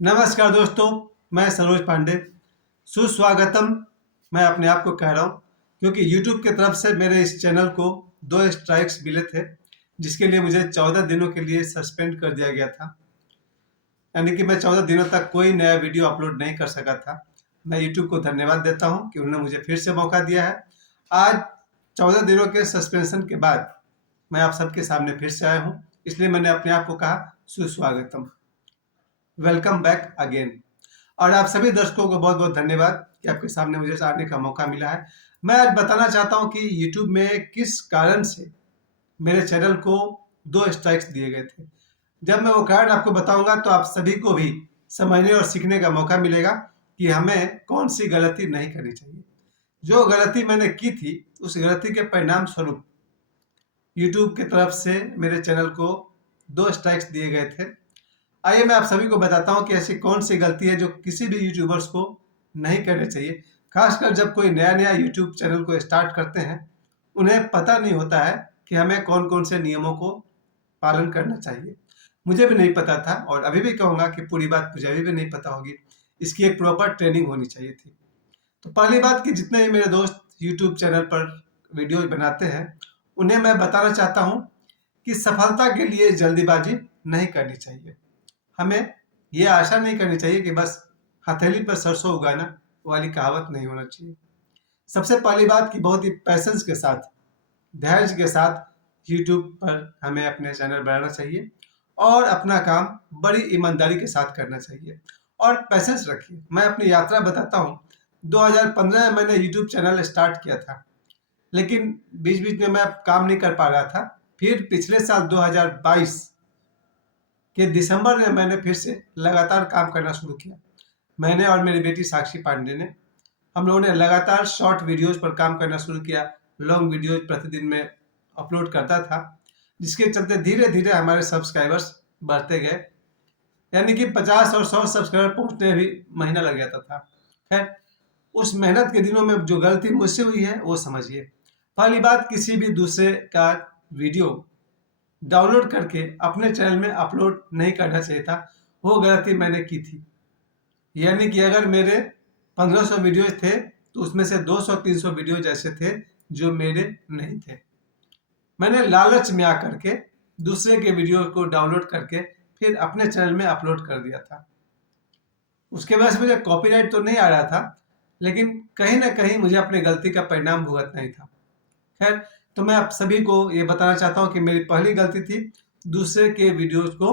नमस्कार दोस्तों, मैं सरोज पांडे। सुस्वागतम। मैं अपने आप को कह रहा हूँ क्योंकि YouTube की तरफ से मेरे इस चैनल को 2 स्ट्राइक्स मिले थे, जिसके लिए मुझे 14 दिनों के लिए सस्पेंड कर दिया गया था। यानी कि मैं 14 दिनों तक कोई नया वीडियो अपलोड नहीं कर सका था। मैं YouTube को धन्यवाद देता हूँ कि उन्होंने मुझे फिर से मौका दिया है। आज 14 दिनों के सस्पेंशन के बाद मैं आप सबके सामने फिर से आया हूँ, इसलिए मैंने अपने आप को कहा सुस्वागतम, वेलकम बैक अगेन। और आप सभी दर्शकों को बहुत बहुत धन्यवाद कि आपके सामने मुझे आने का मौका मिला है। मैं आज बताना चाहता हूं कि YouTube में किस कारण से मेरे चैनल को 2 स्ट्राइक्स दिए गए थे। जब मैं वो कारण आपको बताऊंगा तो आप सभी को भी समझने और सीखने का मौका मिलेगा कि हमें कौन सी गलती नहीं करनी चाहिए। जो गलती मैंने की थी उस गलती के परिणाम स्वरूप YouTube की तरफ से मेरे चैनल को 2 स्ट्राइक्स दिए गए थे। आइए मैं आप सभी को बताता हूं कि ऐसी कौन सी गलती है जो किसी भी यूट्यूबर्स को नहीं करनी चाहिए। खासकर जब कोई नया नया यूट्यूब चैनल को स्टार्ट करते हैं, उन्हें पता नहीं होता है कि हमें कौन कौन से नियमों को पालन करना चाहिए। मुझे भी नहीं पता था और अभी भी कहूँगा कि पूरी बात मुझे अभी भी नहीं पता होगी। इसकी एक प्रॉपर ट्रेनिंग होनी चाहिए थी। तो पहली बात कि जितने भी मेरे दोस्त यूट्यूब चैनल पर वीडियो बनाते हैं, उन्हें मैं बताना चाहता हूँ कि सफलता के लिए जल्दीबाजी नहीं करनी चाहिए। हमें ये आशा नहीं करनी चाहिए कि बस हथेली पर सरसों उगाना वाली कहावत नहीं होना चाहिए। सबसे पहली बात कि बहुत ही पैसेंस के साथ, धैर्य के साथ यूट्यूब पर हमें अपने चैनल बनाना चाहिए और अपना काम बड़ी ईमानदारी के साथ करना चाहिए और पैसेंस रखिए। मैं अपनी यात्रा बताता हूँ। 2015 में मैंने यूट्यूब चैनल स्टार्ट किया था, लेकिन बीच बीच में मैं काम नहीं कर पा रहा था। फिर पिछले साल 2022 कि दिसंबर में मैंने फिर से लगातार काम करना शुरू किया। मैंने और मेरी बेटी साक्षी पांडे ने, हम लोगों ने लगातार शॉर्ट वीडियोस पर काम करना शुरू किया। लॉन्ग वीडियोस प्रतिदिन में अपलोड करता था, जिसके चलते धीरे धीरे हमारे सब्सक्राइबर्स बढ़ते गए। यानी कि 50 और 100 सब्सक्राइबर पहुंचने भी महीना लग जाता था। खैर, उस मेहनत के दिनों में जो गलती मुझसे हुई है वो समझिए। पहली बात, किसी भी दूसरे का वीडियो डाउनलोड करके अपने चैनल में अपलोड नहीं करना चाहिए था। वो गलती मैंने की थी। यानी कि अगर मेरे 1500 वीडियोज थे तो उसमें से 200-300 वीडियोज ऐसे थे जो मेरे नहीं थे। मैंने लालच में आकर के दूसरे के वीडियो को डाउनलोड करके फिर अपने चैनल में अपलोड कर दिया था। उसके वजह से मुझे कॉपीराइट तो नहीं आ रहा था, लेकिन कहीं ना कहीं मुझे अपनी गलती का परिणाम भुगतना ही था। खैर, तो मैं आप सभी को ये बताना चाहता हूँ कि मेरी पहली गलती थी दूसरे के वीडियोज को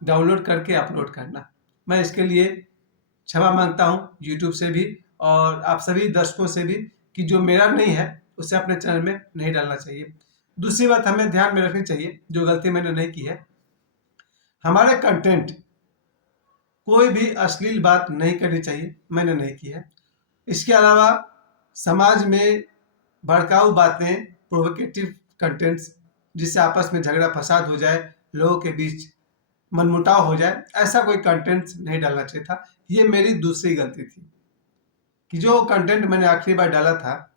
डाउनलोड करके अपलोड करना। मैं इसके लिए क्षमा मांगता हूँ यूट्यूब से भी और आप सभी दर्शकों से भी कि जो मेरा नहीं है उसे अपने चैनल में नहीं डालना चाहिए। दूसरी बात हमें ध्यान में रखनी चाहिए, जो गलती मैंने नहीं की है, हमारे कंटेंट कोई भी अश्लील बात नहीं करनी चाहिए, मैंने नहीं की है। इसके अलावा समाज में भड़काऊ बातें, प्रोवोकेटिव कंटेंट्स, जिससे आपस में झगड़ा फसाद हो जाए, लोगों के बीच मनमुटाव हो जाए, ऐसा कोई कंटेंट नहीं डालना चाहिए था। ये मेरी दूसरी गलती थी कि जो कंटेंट मैंने आखिरी बार डाला था,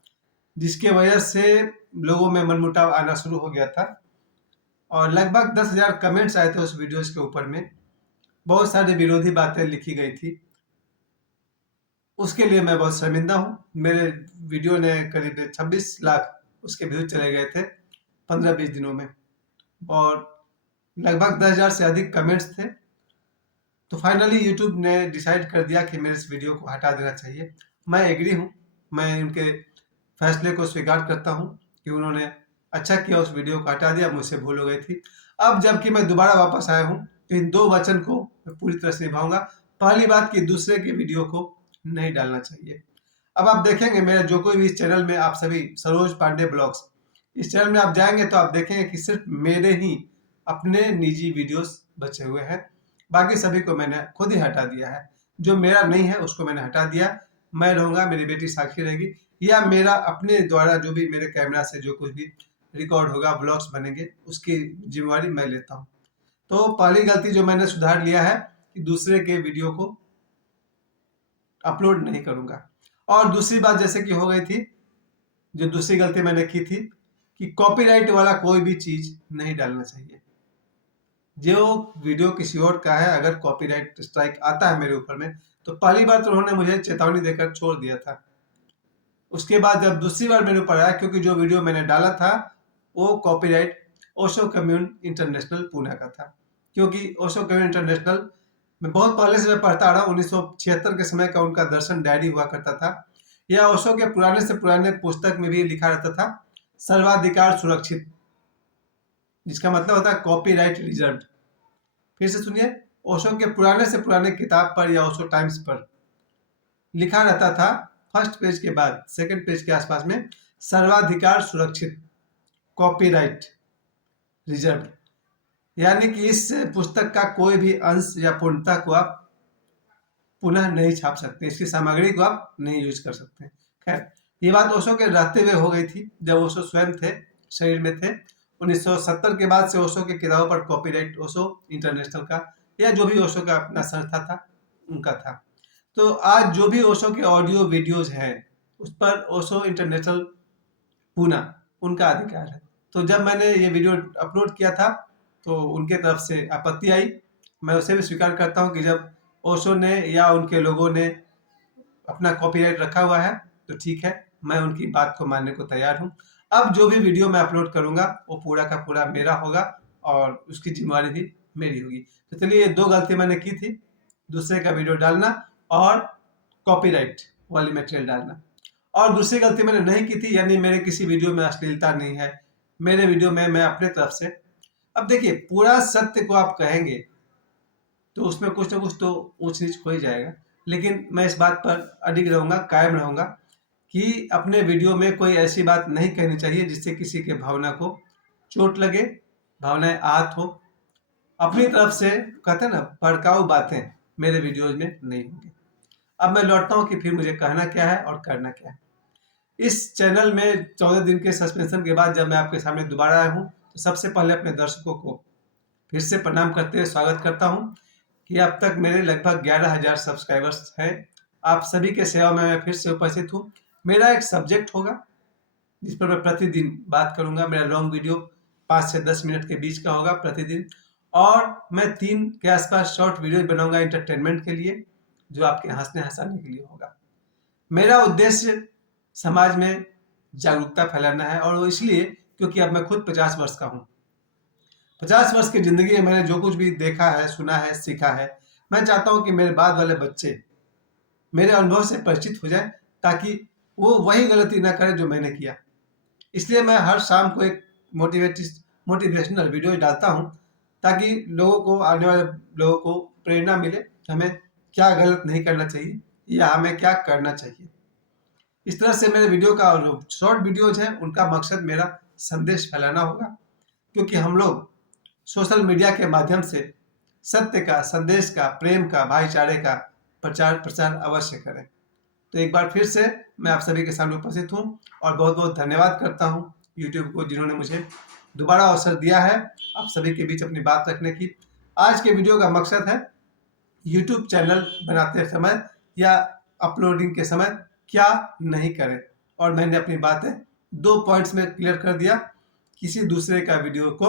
जिसके वजह से लोगों में मनमुटाव आना शुरू हो गया था और लगभग 10,000 कमेंट्स आए थे उस वीडियोस के ऊपर में। बहुत सारी विरोधी बातें लिखी गई थी। उसके लिए मैं बहुत शर्मिंदा हूँ। मेरे वीडियो ने करीब 26 लाख उसके व्यूज चले गए थे 15-20 दिनों में और लगभग 10,000 से अधिक कमेंट्स थे। तो फाइनली यूट्यूब ने डिसाइड कर दिया कि मेरे इस वीडियो को हटा देना चाहिए। मैं एग्री हूँ, मैं उनके फैसले को स्वीकार करता हूँ कि उन्होंने अच्छा किया, उस वीडियो को हटा दिया, मुझसे भूल हो गई थी। अब जबकि मैं दोबारा वापस आया हूँ तो इन 2 वचन को मैं पूरी तरह से निभाऊंगा। पहली बात कि दूसरे के वीडियो को नहीं डालना चाहिए। अब आप देखेंगे मेरा जो कोई भी इस चैनल में, आप सभी सरोज पांडे ब्लॉग्स, इस चैनल में आप जाएंगे तो आप देखेंगे कि सिर्फ मेरे ही अपने निजी वीडियोस बचे हुए हैं। बाकी सभी को मैंने खुद ही हटा दिया है। जो मेरा नहीं है उसको मैंने हटा दिया। मैं रहूंगा, मेरी बेटी साक्षी रहेगी, या मेरा अपने द्वारा जो भी मेरे कैमरा से जो कुछ भी रिकॉर्ड होगा, ब्लॉग्स बनेंगे, उसकी जिम्मेवारी मैं लेता हूँ। तो पहली गलती जो मैंने सुधार लिया है कि दूसरे के वीडियो को अपलोड नहीं करूंगा। और दूसरी बात जैसे कि हो गई थी, जो दूसरी गलती मैंने की थी कि कॉपीराइट वाला कोई भी चीज नहीं डालना चाहिए। जो वीडियो किसी और का है, अगर कॉपीराइट स्ट्राइक आता है मेरे ऊपर में, तो पहली बार तो उन्होंने मुझे चेतावनी देकर छोड़ दिया था। उसके बाद जब दूसरी बार मेरे ऊपर आया, क्योंकि जो वीडियो मैंने डाला था वो copyright Osho commune international Pune का था। क्योंकि ओशो कम्यून इंटरनेशनल मैं बहुत पहले से मैं पढ़ता आ रहा हूँ, 1976 के समय का उनका दर्शन डायरी हुआ करता था। यह ओशो के पुराने से पुराने पुस्तक में भी लिखा रहता था, सर्वाधिकार सुरक्षित, जिसका मतलब होता है कॉपीराइट रिजर्व। फिर से सुनिए, ओशो के पुराने से पुराने किताब पर या ओशो टाइम्स पर लिखा रहता था, फर्स्ट पेज के बाद सेकंड पेज के आसपास में, सर्वाधिकार सुरक्षित, कॉपीराइट रिजर्व। यानी कि इस पुस्तक का कोई भी अंश या पूर्णता को आप पुनः नहीं छाप सकते, इसकी सामग्री को आप नहीं यूज कर सकते। खैर, ये बात ओशो के रहते हुए हो गई थी, जब ओशो स्वयं थे, शरीर में थे। 1970 के बाद से ओशो के किताबों पर कॉपीराइट ओशो इंटरनेशनल का या जो भी ओशो का अपना संस्था था उनका था। तो आज जो भी ओशो के ऑडियो वीडियोज हैं उस पर ओशो इंटरनेशनल पूना उनका अधिकार है। तो जब मैंने ये वीडियो अपलोड किया था तो उनके तरफ से आपत्ति आई। मैं उसे भी स्वीकार करता हूँ कि जब ओशो ने या उनके लोगों ने अपना कॉपीराइट रखा हुआ है तो ठीक है, मैं उनकी बात को मानने को तैयार हूँ। अब जो भी वीडियो मैं अपलोड करूंगा वो पूरा का पूरा मेरा होगा और उसकी जिम्मेवारी भी मेरी होगी। तो चलिए, ये दो गलती मैंने की थी, दूसरे का वीडियो डालना और कॉपीराइट वाली मटेरियल डालना। और दूसरी गलती मैंने नहीं की थी, यानी मेरे किसी वीडियो में अश्लीलता नहीं है, मेरे वीडियो में मैं अपने तरफ से, अब देखिए, पूरा सत्य को आप कहेंगे तो उसमें कुछ ना कुछ तो ऊंच नीच हो ही जाएगा। लेकिन मैं इस बात पर अडिग रहूंगा, कायम रहूंगा कि अपने वीडियो में कोई ऐसी बात नहीं कहनी चाहिए जिससे किसी के भावना को चोट लगे, भावनाएं आहत हो। अपनी तरफ से कहते हैं ना, भड़काऊ बातें मेरे वीडियोज में नहीं होंगी। अब मैं लौटता हूँ कि फिर मुझे कहना क्या है और करना क्या है। इस चैनल में 14 दिन के सस्पेंशन के बाद जब मैं आपके सामने दोबारा आया हूँ, तो सबसे पहले अपने दर्शकों को फिर से प्रणाम करते हुए स्वागत करता हूँ कि अब तक मेरे लगभग 11,000 सब्सक्राइबर्स हैं। आप सभी के सेवा में मैं फिर से उपस्थित हूँ। मेरा एक सब्जेक्ट होगा जिस पर मैं प्रतिदिन बात करूंगा। मेरा लॉन्ग वीडियो 5 से 10 मिनट के बीच का होगा प्रतिदिन, और मैं 3 के आसपास शॉर्ट वीडियो बनाऊंगा एंटरटेनमेंट के लिए, जो आपके हंसने हंसाने के लिए होगा। मेरा उद्देश्य समाज में जागरूकता फैलाना है, और वो इसलिए क्योंकि अब मैं खुद 50 वर्ष का हूँ। 50 वर्ष की जिंदगी में मैंने जो कुछ भी देखा है, सुना है, सीखा है, मैं चाहता हूँ कि मेरे बाद वाले बच्चे मेरे अनुभव से परिचित हो जाए, ताकि वो वही गलती ना करें जो मैंने किया। इसलिए मैं हर शाम को एक मोटिवेशनल वीडियो डालता हूँ, ताकि लोगों को, आने वाले लोगों को प्रेरणा मिले, हमें क्या गलत नहीं करना चाहिए या हमें क्या करना चाहिए। इस तरह से मेरे वीडियो का, जो शॉर्ट वीडियोज हैं उनका मकसद मेरा संदेश फैलाना होगा, क्योंकि हम लोग सोशल मीडिया के माध्यम से सत्य का, संदेश का, प्रेम का, भाईचारे का प्रचार प्रसार अवश्य करें। तो एक बार फिर से मैं आप सभी के सामने उपस्थित हूँ और बहुत बहुत धन्यवाद करता हूँ यूट्यूब को, जिन्होंने मुझे दोबारा अवसर दिया है आप सभी के बीच अपनी बात रखने की। आज के वीडियो का मकसद है यूट्यूब चैनल बनाते समय या अपलोडिंग के समय क्या नहीं करें, और मैंने अपनी बातें 2 पॉइंट्स में क्लियर कर दिया। किसी दूसरे का वीडियो को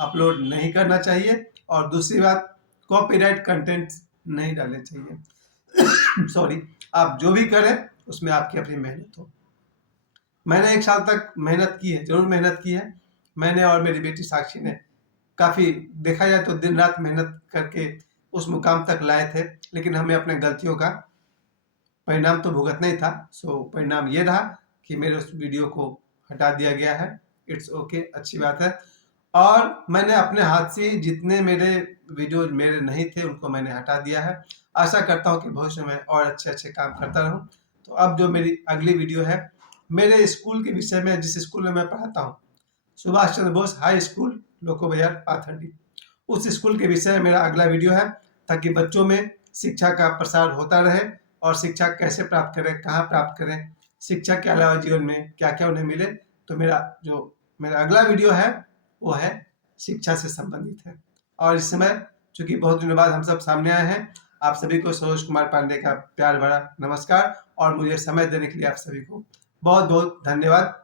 अपलोड नहीं करना चाहिए, और दूसरी बात, कॉपीराइट कंटेंट नहीं डालने चाहिए। सॉरी, आप जो भी करें उसमें आपकी अपनी मेहनत हो। मैंने 1 साल तक मेहनत की है, जरूर मेहनत की है। मैंने और मेरी बेटी साक्षी ने काफ़ी, देखा जाए तो दिन रात मेहनत करके उस मुकाम तक लाए थे, लेकिन हमें अपने गलतियों का परिणाम तो भुगतना ही था। सो परिणाम ये रहा कि मेरे उस वीडियो को हटा दिया गया है। इट्स ओके, अच्छी बात है। और मैंने अपने हाथ से जितने मेरे वीडियो मेरे नहीं थे उनको मैंने हटा दिया है। आशा करता हूँ कि भविष्य में और अच्छे अच्छे काम करता रहूँ। तो अब जो मेरी अगली वीडियो है, मेरे स्कूल के विषय में, जिस स्कूल में मैं पढ़ाता हूँ, सुभाष चंद्र बोस हाई स्कूल, लोको बाजार, पाथर्डी, उस स्कूल के विषय में मेरा अगला वीडियो है, ताकि बच्चों में शिक्षा का प्रसार होता रहे, और शिक्षा कैसे प्राप्त करें, कहाँ प्राप्त करें, शिक्षा के अलावा जीवन में क्या क्या उन्हें मिले। तो मेरा अगला वीडियो है वो है शिक्षा से संबंधित है। और इस समय चूंकि बहुत दिनों बाद हम सब सामने आए हैं, आप सभी को सरोज कुमार पांडे का प्यार भरा नमस्कार, और मुझे समय देने के लिए आप सभी को बहुत बहुत धन्यवाद।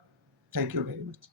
Thank you very much.